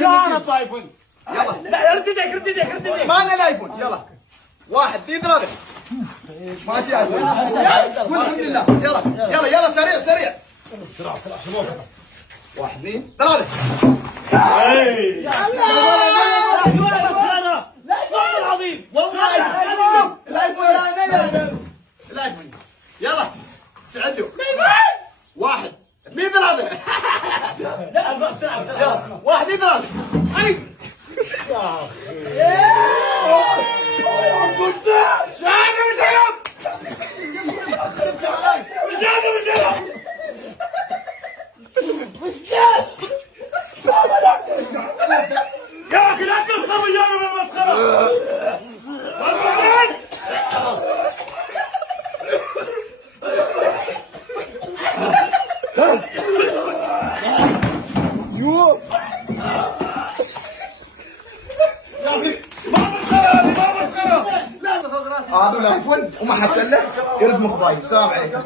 يا رب ايفون. يلا لا رددك. ما انا الايفون. يلا 1 2 3 ماشي ايفون. قول الحمد لله. يلا سريع. بسرعه شباب. 1 2 3 والله العظيم والله الايفون الايفون. يلا استعدوا. 1 2 3 لا بسرعه يلا 1 2 3 يا اخي لا تسخر ويانا من المسخره. يو هذا الايفون وما حصل له يرد مخباي. السلام عليكم.